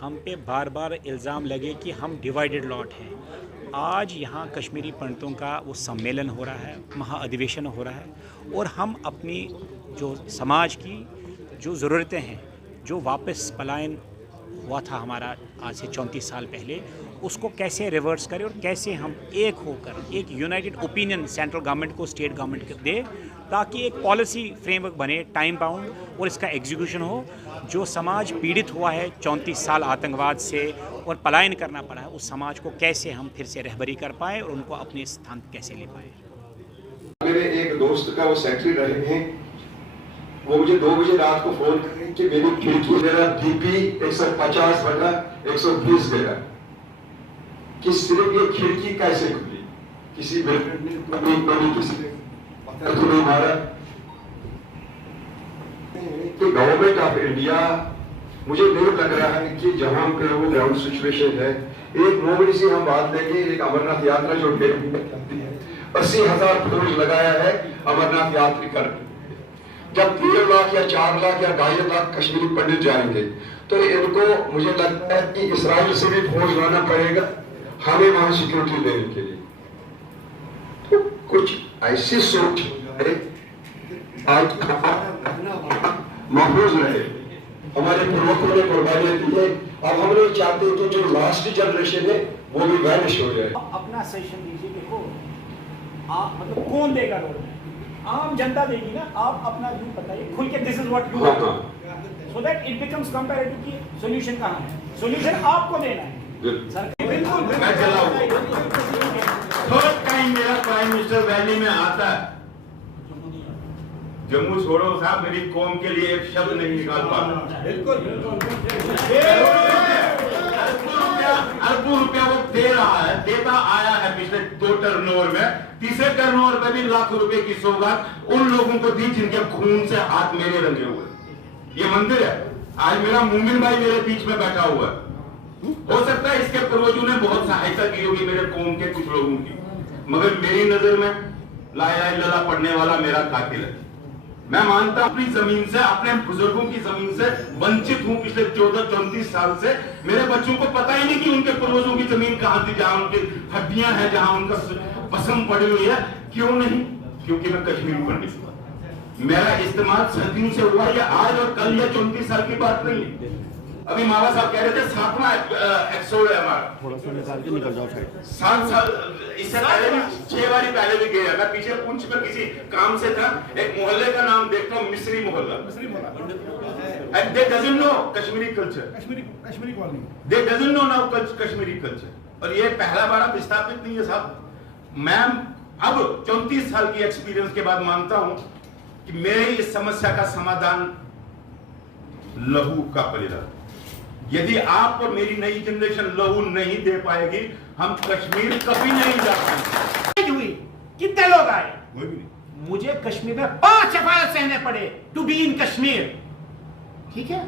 हम पे बार बार इल्ज़ाम लगे कि हम डिवाइडेड लॉट हैं। आज यहाँ कश्मीरी पंडितों का वो सम्मेलन हो रहा है, महाअधिवेशन हो रहा है और हम अपनी जो समाज की जो ज़रूरतें हैं, जो वापस पलायन हुआ था हमारा आज से 34 साल पहले, उसको कैसे रिवर्स करें और कैसे हम एक होकर एक यूनाइटेड ओपिनियन सेंट्रल गवर्नमेंट को, स्टेट गवर्नमेंट को दे, ताकि एक पॉलिसी फ्रेमवर्क बने टाइम बाउंड और इसका एग्जीक्यूशन हो। जो समाज पीड़ित हुआ है 34 साल आतंकवाद से और पलायन करना पड़ा है, उस समाज को कैसे हम फिर से रहबरी कर पाए और उनको अपने स्थान कैसे ले पाए। मेरे एक दोस्त का वो सेक्रेटरी रहे हैं, वो मुझे 2 बजे रात को फोन कर रहे हैं कि मेरी खिड़की मेरा डीपी 150/120 गया कि सिर्फ ये खिड़की कैसे खुली, किसी बिल्डिंग किसी ने पत्थर तो नहीं मारा। कि गवर्नमेंट ऑफ इंडिया, मुझे नहीं लग रहा है कि जहां पे वो ग्राउंड सिचुएशन है, एक मोबाइल से हम बात लेंगे, एक अमरनाथ यात्रा जो 1.5 चलती है, 80,000 फौज लगाया है अमरनाथ यात्री कर। जब 3 लाख या 4 लाख या 2.5 लाख कश्मीरी पंडित जाएंगे तो इनको मुझे लगता है कि इस्राइल से भी फौज लाना पड़ेगा हमें वहां सिक्योरिटी देने के लिए। तो कुछ ऐसी सोच है आज महफूज रहे। हमारे पूर्वजों ने कुर्बानियां दी है, अब हम नहीं चाहते कि जो लास्ट जनरेशन है वो भी वैनिश हो जाए। अपना सेशन दीजिए, देखो आप मतलब कौन देगा रोड, आम जनता देगी ना। आप अपना व्यू बताइए खुल के, this is what you want, so that it becomes comparative की सॉल्यूशन कहां है। सॉल्यूशन आपको देना है सर। बिल्कुल मैं चला हूं, थर्ड टाइम मेरा प्राइम मिनिस्टर वैली में आता है। जम्मू छोड़ो साहब, मेरी कौम के लिए एक शब्द नहीं निकाल पाता। अरबों रुपया वो दे रहा है, देता आया है पिछले 2 टर्नओवर में। तीसरे टर्नओवर में भी लाखों रुपए की सौगात उन लोगों को दी जिनके खून से हाथ मेरे रंगे हुए। ये मंदिर है, आज मेरा मोमिन भाई मेरे बीच में बैठा हुआ है। हो सकता है इसके पूर्वजों ने बहुत सहायता की होगी मेरे कौम के कुछ लोगों की, मगर मेरी नजर में ला इलाहा इल्लल्लाह पढ़ने वाला मेरा कातिल है। मैं मानता हूं अपनी जमीन से, अपने बुजुर्गों की जमीन से वंचित हूं पिछले 14-34 साल से। मेरे बच्चों को पता ही नहीं कि उनके पूर्वजों की जमीन कहां थी, जहां उनकी हड्डियां हैं, जहां उनका पसम पड़ी हुई है। क्यों नहीं? क्योंकि मैं कश्मीरी पंडित हूं। मेरा इस्तेमाल सदियों से हुआ, या आज और कल या 34 साल की बात नहीं है। अभी मावा साहब कह रहे थे 7वां एपिसोड है हमारा, थोड़ा सा निकाल के निकल जाओ साइड। 7 साल इससे पहले भी 6 बारी पहले भी गया। मैं पीछे पुंछ में किसी काम से था, एक मोहल्ले का नाम देखता हूँ, मिस्री मोहल्ला। And they doesn't know Kashmiri culture, Kashmiri colony, they doesn't know now Kashmiri culture. और ये पहला बार अब स्थापित नहीं है साहब। मैं अब 34 साल की एक्सपीरियंस के बाद मानता हूं कि मेरी इस समस्या का समाधान लहू का बलिदान। यदि आप और मेरी नई जनरेशन लहू नहीं दे पाएगी, हम कश्मीर कभी नहीं जा पाएंगे। हुई कितने लोग आए, मुझे कश्मीर में 5 एफआईआर सहने पड़े टू बी इन कश्मीर, ठीक है।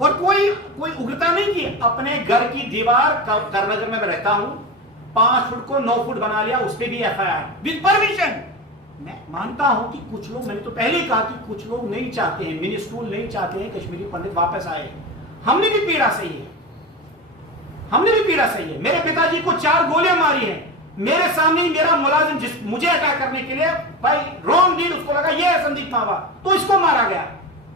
और कोई उग्रता नहीं की। अपने घर की दीवार करनगर में मैं रहता हूं, 5 फुट को 9 फुट बना लिया, उस पर भी एफआईआर विद परमिशन। मैं मानता हूं कि कुछ लोग, मैंने तो पहले ही कहा कि कुछ लोग नहीं चाहते हैं, मिनी स्कूल नहीं चाहते हैं कश्मीरी पंडित वापस आए। हमने भी पीड़ा सही है, हमने भी पीड़ा सही है। मेरे पिताजी को 4 गोलियां मारी हैं मेरे सामने ही। मेरा मुलाजिम जिस मुझे अटैक करने के लिए भाई रॉन्ग डील, उसको लगा ये है संदीप मावा, तो इसको मारा गया।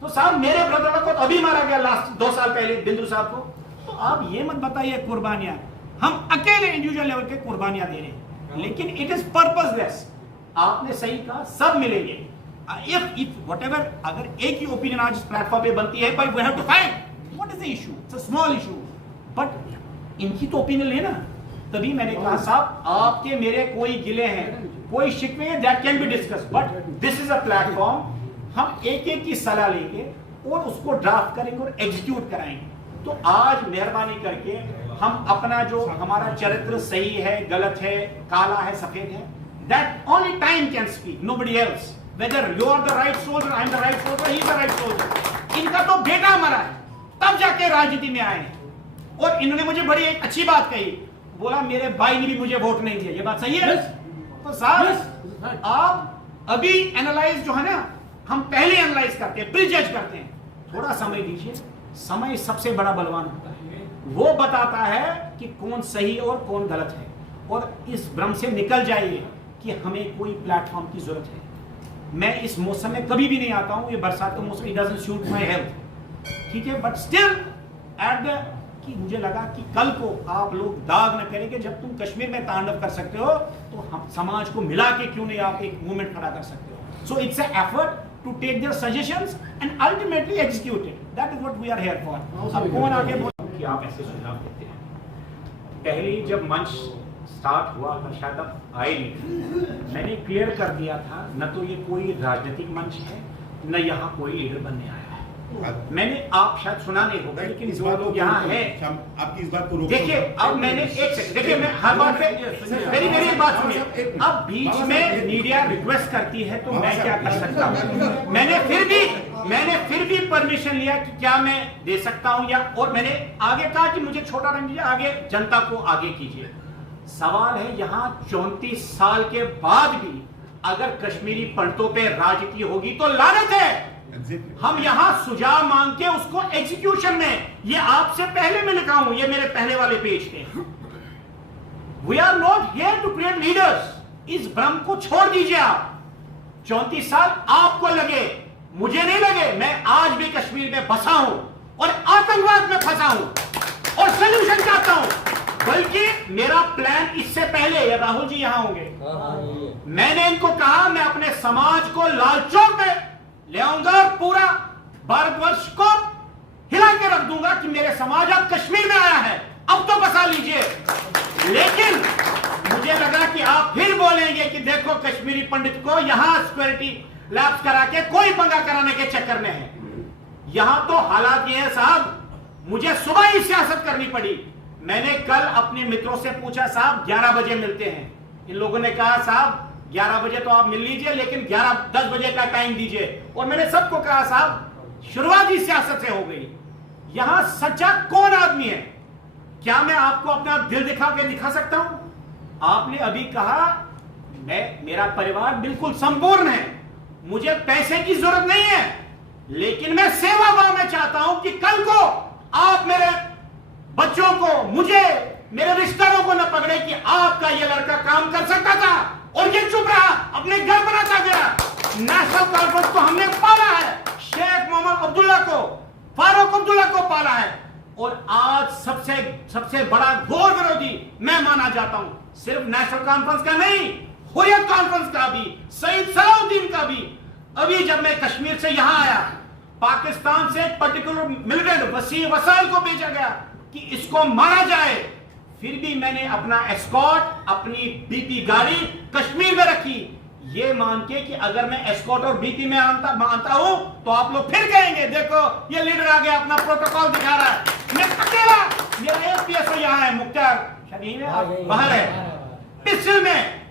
तो साहब मेरे ब्रदर को तो अभी मारा गया लास्ट 2 साल पहले, बिंदु साहब को। तो आप ये मत बताइए कुर्बानियां, हम अकेले इंडिविजुअल लेवल के कुर्बानियां दे रहे हैं, लेकिन इट इज पर्पसलेस। आपने सही कहा, सब मिलेंगे। इफ व्हाटएवर, अगर एक ही ओपिनियन आज इस प्लेटफॉर्म पे बनती है, भाई we have to fight, what is the issue, it's a small issue, but इनकी तो ओपिनियन है ना। तभी मैंने कहा साहब आपके मेरे कोई गिले हैं, कोई शिकवे हैं, that can be discuss, but this is a platform. हम एक की सलाह लेंगे और उसको ड्राफ्ट करेंगे और एग्जीक्यूट कराएंगे। तो आज मेहरबानी करके हम अपना जो हमारा चरित्र सही है, गलत है, काला है, सफेद है, that only time can speak, nobody else. Whether you are the right soldier, I am the right soldier, he is the right soldier. इनका तो बेटा मरा है, तब जाके राजनीति में आए। और इन्होंने मुझे बड़ी एक अच्छी बात कही, बोला मेरे भाई ने भी मुझे वोट नहीं दिया। ये बात सही है? तो साहब आप अभी एनालाइज जो है ना, हम पहले एनालाइज करते हैं, प्रीजज करते हैं। थोड़ा समय दीजिए, समय सबसे बड़ा बलवान होता है। वो बताता है कि कौन सही और कौन गलत है। और इस भ्रम से निकल जाइए कि हमें कोई प्लेटफॉर्म की जरूरत है। मैं इस मौसम में कभी भी नहीं आता हूं, ये बरसात का मौसम, it doesn't suit my health, ठीक है, बट स्टिल एट द कि मुझे लगा कि कल को आप लोग दाग न करें कि जब तुम कश्मीर में तांडव कर सकते हो तो हम समाज को मिला के क्यों नहीं आप एक मूवमेंट खड़ा कर सकते हो। So it's an effort to take their suggestions and ultimately execute it, that is what we are here for. अब कौन आगे बोल कि आप ऐसे सुझाव देते हैं। पहले जब मंच स्टार्ट हुआ था, शायद अब आए नहीं, मैंने क्लियर कर दिया था न तो ये कोई राजनीतिक मंच है न यहाँ कोई लीडर बनने आया है। मैंने, आप शायद सुना नहीं होगा, लेकिन जो लोग यहाँ है, आपकी इस बात को देखिए, अब मैंने एक सेकंड, देखिए मैं हर बात पे मेरी एक बात सुनिए। अब बीच में मीडिया रिक्वेस्ट करती है तो मैं क्या कर सकता हूँ। मैंने फिर भी परमिशन लिया कि क्या मैं दे सकता हूँ, या और मैंने आगे कहा कि मुझे छोटा रंग दीजिए, आगे जनता को आगे कीजिए। सवाल है यहाँ 34 साल के बाद भी अगर कश्मीरी पंडितों पे राजनीति होगी तो लानत है। हम यहाँ सुझाव मांग के उसको एग्जीक्यूशन में, ये आपसे पहले मैं लिखा हूं, ये मेरे पहले वाले पेज पे, we are not here to create leaders. इस भ्रम को छोड़ दीजिए आप। 34 साल आपको लगे, मुझे नहीं लगे। मैं आज भी कश्मीर में बसा हूं और आतंकवाद में फंसा हूं और सोल्यूशन चाहता हूं। बल्कि मेरा प्लान इससे पहले, ये राहुल जी यहां होंगे, मैंने इनको कहा मैं अपने समाज को लाल चौक में ले आऊंगा और पूरा भारतवर्ष को हिला के रख दूंगा कि मेरे समाज अब कश्मीर में आया है, अब तो बसा लीजिए। लेकिन मुझे लगा कि आप फिर बोलेंगे कि देखो कश्मीरी पंडित को यहां सिक्योरिटी लैब्स करा के कोई पंगा कराने के चक्कर में है। यहां तो हालात ये है साहब, मुझे सुबह ही सियासत करनी पड़ी। मैंने कल अपने मित्रों से पूछा, साहब 11 बजे मिलते हैं। इन लोगों ने कहा साहब 11 बजे तो आप मिल लीजिए, लेकिन 10 बजे का टाइम दीजिए। और मैंने सबको कहा साहब शुरुआती सियासत से हो गई। यहां सच्चा कौन आदमी है? क्या मैं आपको अपना दिल दिखा सकता हूं? आपने अभी कहा मेरा परिवार बिल्कुल संपूर्ण है, मुझे पैसे की जरूरत नहीं है, लेकिन मैं सेवा भाव में चाहता हूं कि कल को आप मेरे बच्चों को, मुझे, मेरे रिश्तेदारों को न पकड़े कि आपका ये लड़का काम कर सकता था और ये चुप रहा, अपने घर बनाता गया। नेशनल कॉन्फ्रेंस को हमने पाला है, शेख मोहम्मद अब्दुल्ला को, फारूक अब्दुल्ला को पाला है, और आज सबसे बड़ा घोर विरोधी मैं माना जाता हूं। सिर्फ नेशनल कॉन्फ्रेंस का नहीं, हुर्रियत कॉन्फ्रेंस का भी, सईद सलाउद्दीन का भी। अभी जब मैं कश्मीर से यहां आया, पाकिस्तान से एक पर्टिकुलर मिलिटेंट वसीम वसाइल को भेजा गया कि इसको मारा जाए। फिर भी मैंने अपना एस्कॉर्ट, अपनी बीपी गाड़ी कश्मीर में रखी, ये मान के कि अगर मैं एस्कॉर्ट और बीपी में मानता हूं तो आप लोग फिर कहेंगे देखो ये लीडर आ गया, अपना प्रोटोकॉल दिखा रहा है। मैं अकेला, मेरा एपीएसओ यहां है, मुख्तार शहीन है, बाहर है पिस्टल में,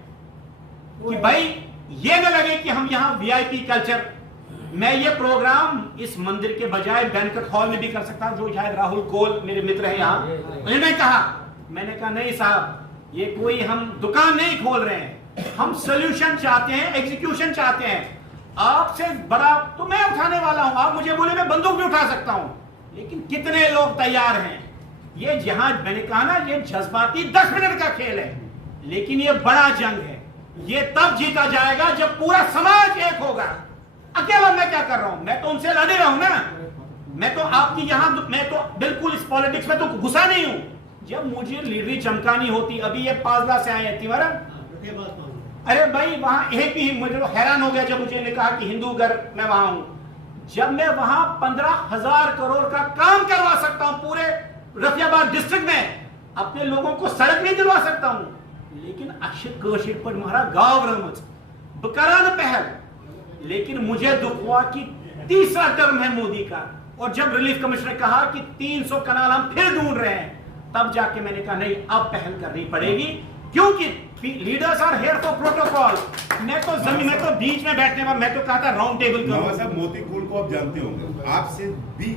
कि भाई ये न लगे कि हम यहां वीआईपी कल्चर। मैं ये प्रोग्राम इस मंदिर के बजाय बैंक्वेट हॉल में भी कर सकता हूं, जो शायद राहुल कोल मेरे मित्र हैं यहां, उन्होंने कहा। मैंने कहा नहीं साहब, ये कोई हम दुकान नहीं खोल रहे हैं, हम सोल्यूशन चाहते हैं, एग्जीक्यूशन चाहते हैं। आपसे बड़ा तो मैं उठाने वाला हूं, आप मुझे बोले मैं बंदूक भी उठा सकता हूं, लेकिन कितने लोग तैयार हैं? ये जहां मैंने कहा ना, ये जज्बाती 10 मिनट का खेल है, लेकिन ये बड़ा जंग है। ये तब जीता जाएगा जब पूरा समाज एक होगा। अकेला मैं क्या कर रहा हूं? मैं तो उनसे लड़ रहा हूं ना। मैं तो आपकी यहां, मैं तो बिल्कुल इस पॉलिटिक्स में तो घुसा नहीं हूं। जब मुझे लीडरी चमकानी होती, अभी ये पाजला से आए हैं तिवारा, अरे भाई वहां एक ही, मुझे हैरान हो गया जब मुझे ने कहा कि हिंदू घर मैं वहां हूं। जब मैं वहां 15,000 करोड़ का काम करवा सकता हूं पूरे रफियाबाद डिस्ट्रिक्ट में, अपने लोगों को सड़क नहीं दिलवा सकता हूं, लेकिन अक्षर कोशिर पर मारा गांव रहमत बकरान पहल। लेकिन मुझे दुख हुआ कि तीसरा टर्म है मोदी का, और जब रिलीफ कमिश्नर ने कहा कि 300 कनाल हम फिर ढूंढ रहे हैं, तब जाके मैंने कहा नहीं, अब पहल करनी पड़ेगी, क्योंकि leaders are here for protocol. मैं तो जमीन में तो बीच में बैठने में, मैं तो कहा था राउंड टेबल करो। साहब मोती कूल को आप जानते होंगे, आपसे भी